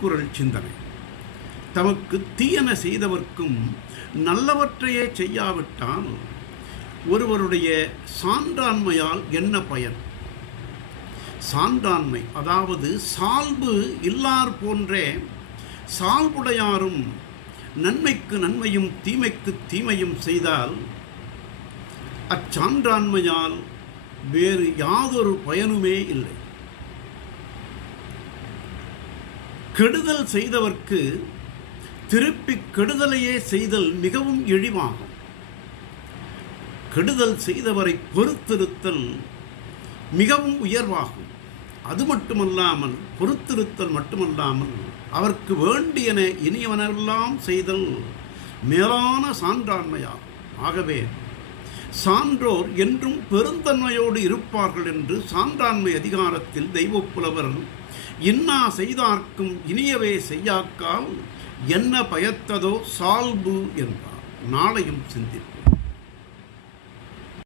திருக்குறள் சிந்தனை. தமக்கு தீயன செய்தவர்க்கும் நல்லவற்றையே செய்யாவிட்டால் ஒருவருடைய சான்றாண்மையால் என்ன பயன்? சான்றாண்மை அதாவது சால்பு இல்லார் போன்றே சால்புடையாரும் நன்மைக்கு நன்மையும் தீமைக்கு தீமையும் செய்தால் அச்சான்றாண்மையால் வேறு யாதொரு பயனுமே இல்லை. கெடுதல் செய்தவர்க்கு திருப்பி கெடுதலையே செய்தல் மிகவும் இழிவாகும். கெடுதல் செய்தவரை பொறுத்திருத்தல் மிகவும் உயர்வாகும். அது மட்டுமல்லாமல் பொறுத்திருத்தல் மட்டுமல்லாமல் அவருக்கு வேண்டியன இனியவனெல்லாம் செய்தல் மேலான சான்றாண்மையாகும். ஆகவே சான்றோர் என்றும் பெருந்தன்மையோடு இருப்பார்கள் என்று சான்றாண்மை அதிகாரத்தில் தெய்வப்புலவர் இன்னா செய்தார்க்கும் இனியவே செய்யாக்கால் என்ன பயத்ததோ சால்பு என்றார். நாளையும் சிந்திப்போம்.